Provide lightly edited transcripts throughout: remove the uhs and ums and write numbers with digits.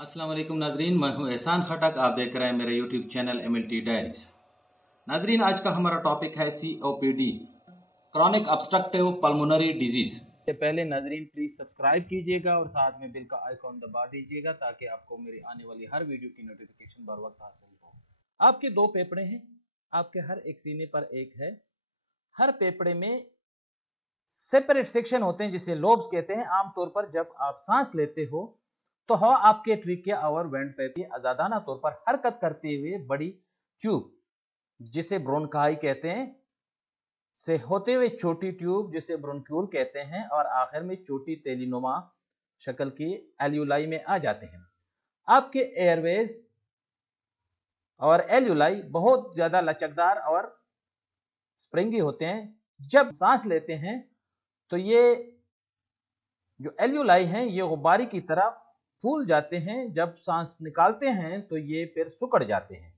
अस्सलाम वालेकुम नाजरीन, मैं हूं एहसान खटक। आप देख रहे हैं मेरा यूट्यूब चैनल MLT डायरीज। नाजरीन, आज का हमारा टॉपिक है COPD, chronic obstructive pulmonary disease. से पहले नाजरीन प्लीज सब्सक्राइब कीजिएगा और साथ में बिल का आइकॉन दबा दीजिएगा ताकि आपको मेरी आने वाली हर वीडियो की नोटिफिकेशन बर वक्त हासिल हो। आपके दो पेपड़े हैं, आपके हर एक सीने पर एक है। हर पेपड़े में सेपरेट सेक्शन होते हैं जिसे लोब्स कहते हैं। आमतौर पर जब आप सांस लेते हो तो हवा आपके ट्रिकिया और वेंट आजादाना तौर पर हरकत करते हुए बड़ी ट्यूब जिसे ब्रोंकाई कहते हैं से होते हुए छोटी ट्यूब जिसे ब्रोंक्यूल कहते हैं और आखिर में छोटी तेलीनुमा शक्ल की एल्यूलाई में आ जाते हैं। आपके एयरवेज और एल्यूलाई बहुत ज्यादा लचकदार और स्प्रिंगी होते हैं। जब सांस लेते हैं तो ये जो एल्यूलाई हैं ये गुब्बारे की तरह फूल जाते हैं। जब सांस निकालते हैं तो ये फिर सिकुड़ जाते हैं।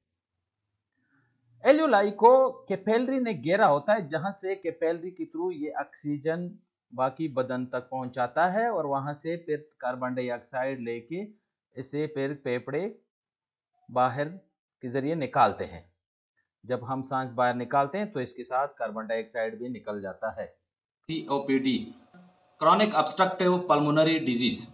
एल्यूलाई को कैपिलरी ने घेरा होता है जहां से कैपिलरी के थ्रू ये ऑक्सीजन बाकी बदन तक पहुंचाता है और वहां से फिर कार्बन डाइऑक्साइड लेके इसे फिर फेफड़े बाहर के जरिए निकालते हैं। जब हम सांस बाहर निकालते हैं तो इसके साथ कार्बन डाइऑक्साइड भी निकल जाता है। COPD, chronic obstructive pulmonary disease.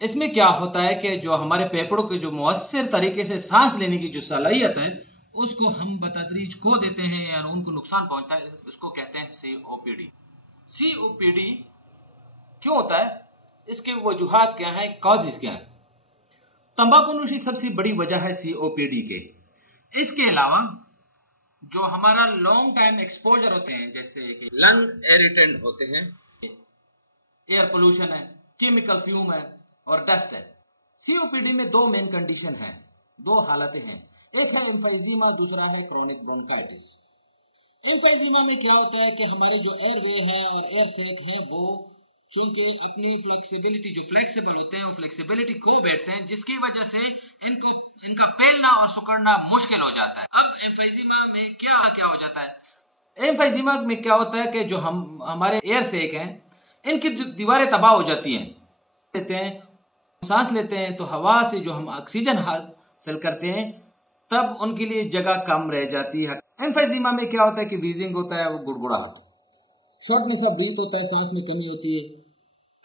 इसमें क्या होता है कि जो हमारे फेफड़ों के जो मुअस्सिर तरीके से सांस लेने की जो सलाहियत है उसको हम बतदरीज खो देते हैं या उनको नुकसान पहुंचता है, उसको कहते हैं COPD। COPD क्यों होता है, इसके वजूहात क्या है, कॉजेज क्या है? तंबाकूनोशी सबसे बड़ी वजह है COPD के। इसके अलावा जो हमारा लॉन्ग टाइम एक्सपोजर होते हैं जैसे कि लंग इरिटेंट होते हैं, एयर पोल्यूशन है, केमिकल फ्यूम है और डस्ट है। COPD में दो मेन कंडीशन है, दो हालतें हैं। एक है एम्फाइजीमा, दूसरा है क्रॉनिक ब्रोंकाइटिस। एम्फाइजीमा में क्या होता है कि हमारे जो एयरवे है और एयर सेक है वो चूंकि अपनी फ्लेक्सिबिलिटी जो फ्लेक्सिबल होते हैं वो फ्लेक्सिबिलिटी खो बैठते हैं, जिसकी वजह से इनका फैलना और सिकुड़ना मुश्किल हो जाता है। अब एम्फाइजीमा में क्या हो जाता है, एम्फाइजीमा में क्या होता है कि जो हमारे एयर सेक हैं इनकी दीवारें तबाह हो जाती हैं। लेते हैं सांस लेते हैं तो हवा से जो हम ऑक्सीजन हासिल करते हैं तब उनके लिए जगह कम रह जाती है। एम्फाइजीमा में क्या होता है कि वीजिंग होता है, वो गुड़गुड़ाहट, शॉर्टनेस ऑफ ब्रीथ होता है, सांस में कमी होती है,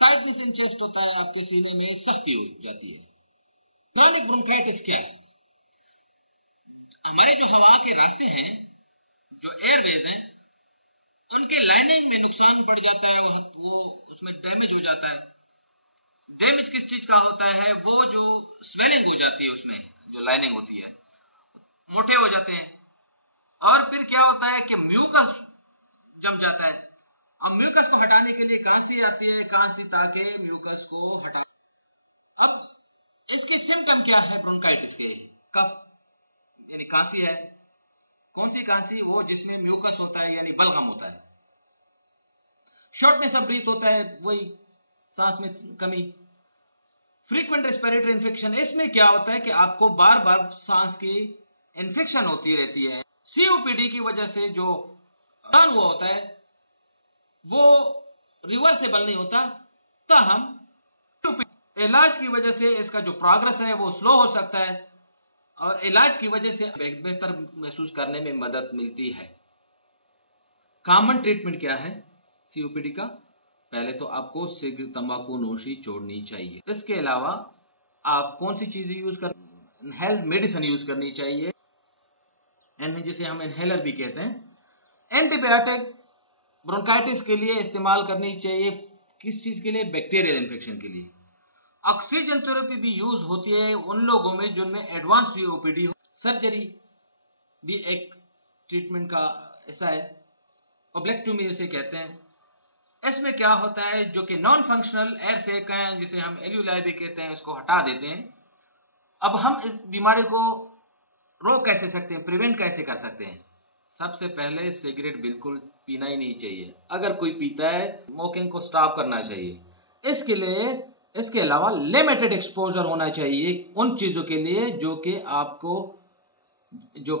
टाइटनेस इन चेस्ट होता है, आपके सीने में सख्ती हो जाती है। क्रॉनिक ब्रोंकाइटिस क्या है? हमारे जो हवा के रास्ते हैं, जो एयरवेज हैं, उनके लाइनिंग में नुकसान पड़ जाता है, वो उसमें डैमेज हो जाता है। डैमेज किस चीज का होता है? वो जो स्वेलिंग हो जाती है, उसमें जो लाइनिंग होती है मोटे हो जाते हैं और फिर क्या होता है कि म्यूकस जम जाता है और म्यूकस को हटाने के लिए कांसी आती है, कांसी ताकि म्यूकस को हटा। अब इसके सिम्टम क्या है ब्रोंकाइटिस के? कफ यानी कांसी है। कौन सी कांसी? वो जिसमें म्यूकस होता है यानी बलगम होता है। शॉर्टनेस ऑफ ब्रीथ होता है, वही सांस में कमी। फ्रीक्वेंट रेस्पिरेटरी इन्फेक्शन, इसमें क्या होता है कि आपको बार बार सांस की इन्फेक्शन होती रहती है। COPD की वजह से जो नुकसान हुआ होता है वो रिवर्सेबल नहीं होता, ताहम इलाज की वजह से इसका जो प्रोग्रेस है वो स्लो हो सकता है और इलाज की वजह से बेहतर महसूस करने में मदद मिलती है। कॉमन ट्रीटमेंट क्या है COPD का? पहले तो आपको सिगरेट तंबाकू नोशी छोड़नी चाहिए। इसके अलावा आप कौन सी चीजें यूज कर, इनहेल्ड मेडिसिन यूज करनी चाहिए, जिसे हम इनहेलर भी कहते हैं। एंटीबायोटिक ब्रोंकाइटिस के लिए इस्तेमाल करनी चाहिए। किस चीज के लिए? बैक्टीरियल इन्फेक्शन के लिए। ऑक्सीजन थेरेपी भी यूज होती है उन लोगों में जिनमें एडवांस COPD हो। सर्जरी भी एक ट्रीटमेंट का ऐसा है, ओब्लेक्टोमी जिसे कहते हैं। इसमें क्या होता है, जो कि नॉन फंक्शनल एयर सेक हैं जिसे हम एल्यूलाई भी कहते हैं, उसको हटा देते हैं। अब हम इस बीमारी को रोक कैसे सकते हैं, प्रिवेंट कैसे कर सकते हैं? सबसे पहले सिगरेट बिल्कुल पीना ही नहीं चाहिए। अगर कोई पीता है स्मोकिंग को स्टॉप करना चाहिए। इसके लिए इसके अलावा लिमिटेड एक्सपोजर होना चाहिए उन चीजों के लिए जो कि आपको जो कि